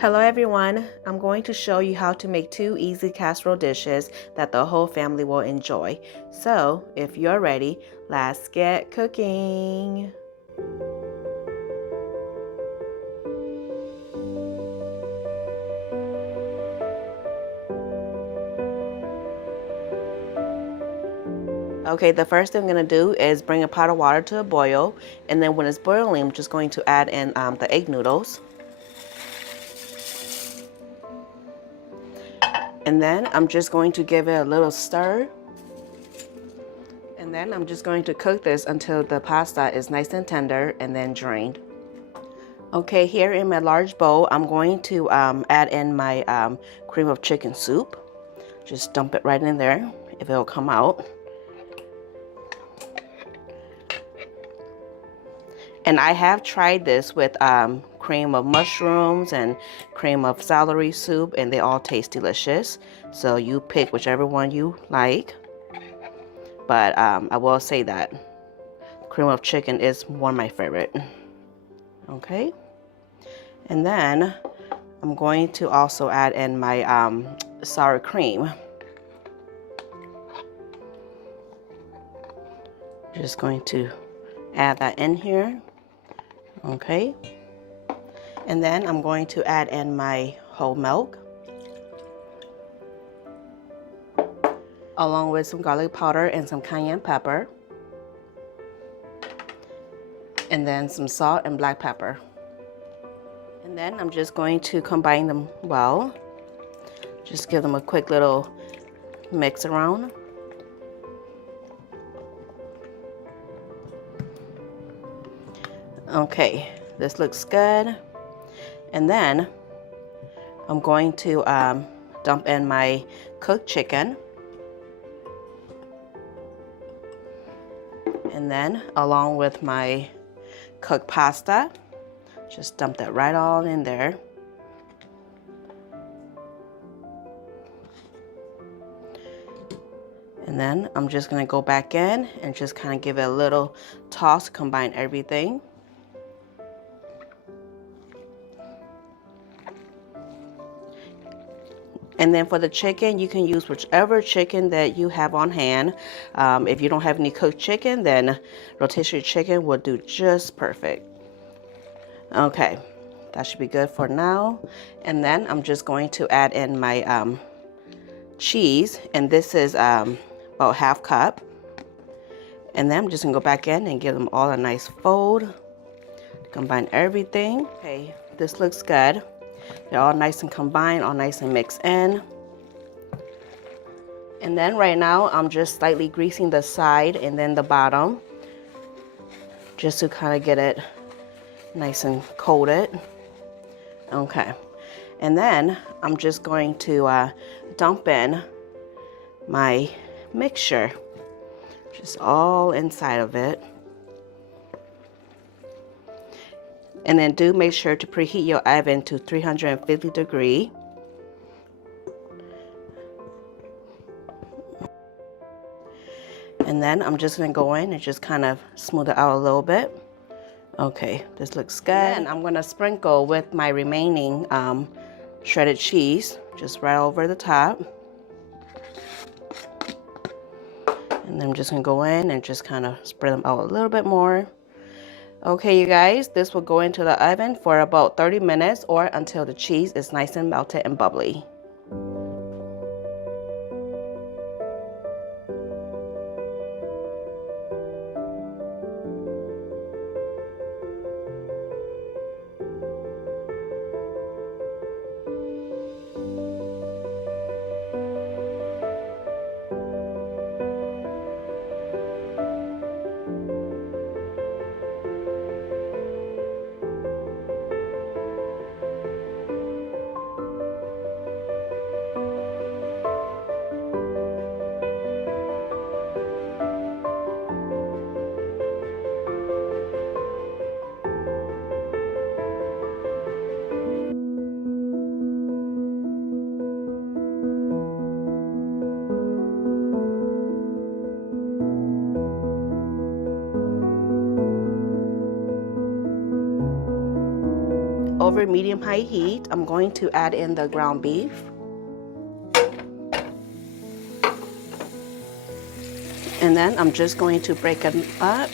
Hello everyone, I'm going to show you how to make two easy casserole dishes that the whole family will enjoy. So if you're ready, let's get cooking. Okay, the first thing I'm going to do is bring a pot of water to a boil, and then when it's boiling, I'm just going to add in the egg noodles. And then I'm just going to give it a little stir. And then I'm just going to cook this until the pasta is nice and tender and then drained. Okay, here in my large bowl, I'm going to add in my cream of chicken soup. Just dump it right in there if it'll come out. And I have tried this with cream of mushrooms and cream of celery soup, and they all taste delicious. So you pick whichever one you like. But I will say that cream of chicken is one of my favorite. Okay. And then I'm going to also add in my sour cream. Just going to add that in here. Okay. And then I'm going to add in my whole milk, along with some garlic powder and some cayenne pepper, and then some salt and black pepper. And then I'm just going to combine them well. Just give them a quick little mix around. Okay, this looks good. And then I'm going to dump in my cooked chicken. And then along with my cooked pasta, just dump that right all in there. And then I'm just gonna go back in and just kind of give it a little toss, combine everything. And then for the chicken, you can use whichever chicken that you have on hand. If you don't have any cooked chicken, then rotisserie chicken will do just perfect. Okay, that should be good for now. And then I'm just going to add in my cheese, and this is about ½ cup. And then I'm just gonna go back in and give them all a nice fold. Combine everything. Okay, this looks good. They're all nice and combined, all nice and mixed in. And then right now, I'm just slightly greasing the side and then the bottom, just to kind of get it nice and coated. Okay. And then I'm just going to dump in my mixture, just all inside of it. And then do make sure to preheat your oven to 350 degrees. And then I'm just gonna go in and just kind of smooth it out a little bit. Okay, this looks good. And I'm gonna sprinkle with my remaining shredded cheese, just right over the top. And then I'm just gonna go in and just kind of spread them out a little bit more. Okay, you guys, this will go into the oven for about 30 minutes or until the cheese is nice and melted and bubbly. over medium-high heat, I'm going to add in the ground beef. And then I'm just going to break it up.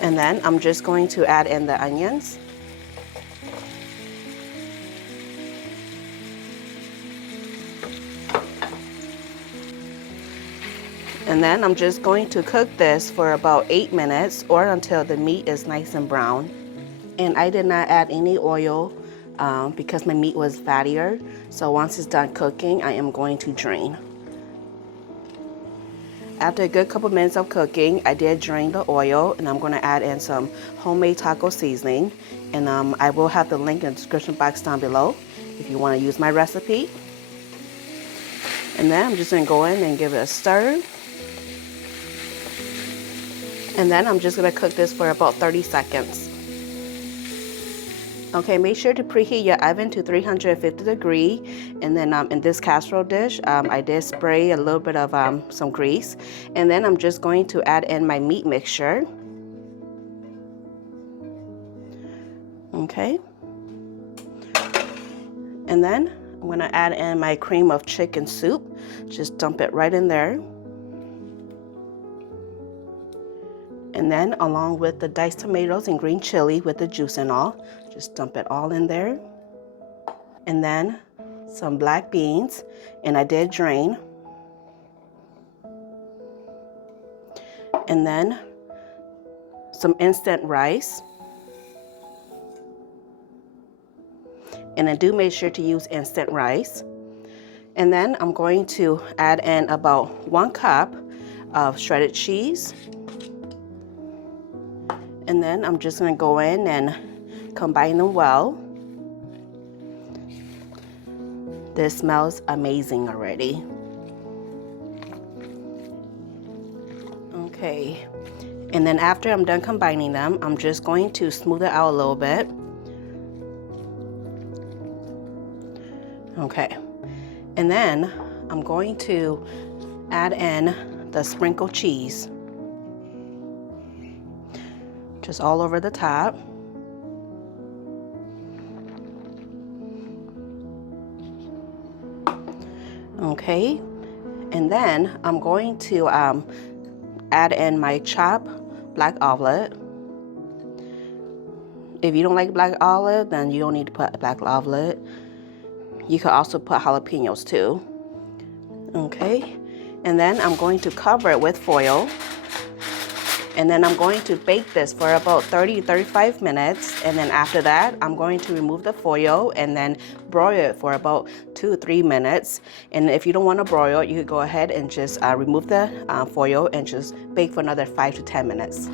And then I'm just going to add in the onions. And then I'm just going to cook this for about 8 minutes or until the meat is nice and brown. And I did not add any oil because my meat was fattier. So once it's done cooking, I am going to drain. After a good couple minutes of cooking, I did drain the oil, and I'm going to add in some homemade taco seasoning. And I will have the link in the description box down below if you want to use my recipe. And then I'm just going to go in and give it a stir. And then I'm just going to cook this for about 30 seconds. Okay, make sure to preheat your oven to 350 degrees. And then in this casserole dish, I did spray a little bit of some grease. And then I'm just going to add in my meat mixture. Okay. And then I'm going to add in my cream of chicken soup. Just dump it right in there. And then along with the diced tomatoes and green chili with the juice and all, just dump it all in there. And then some black beans, and I did drain. And then some instant rice. And I do make sure to use instant rice. And then I'm going to add in about 1 cup of shredded cheese. And then I'm just going to go in and combine them well. This smells amazing already. Okay. And then after I'm done combining them, I'm just going to smooth it out a little bit. Okay. And then I'm going to add in the sprinkled cheese. Just all over the top. Okay, and then I'm going to add in my chopped black olive. If you don't like black olive, then you don't need to put black olive. You could also put jalapenos too. Okay, and then I'm going to cover it with foil. And then I'm going to bake this for about 30 to 35 minutes. And then after that, I'm going to remove the foil and then broil it for about 2 to 3 minutes. And if you don't want to broil, you could go ahead and just remove the foil and just bake for another 5 to 10 minutes.